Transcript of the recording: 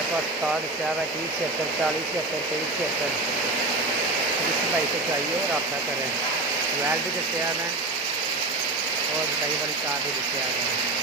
हमारे पास कार्ड दस्या है 3076 4076 2376 जिस भाई को चाहिए रब्ता करें। मोबाइल भी दस्या मैं और बताइए वाली कार्ड भी दस्या है।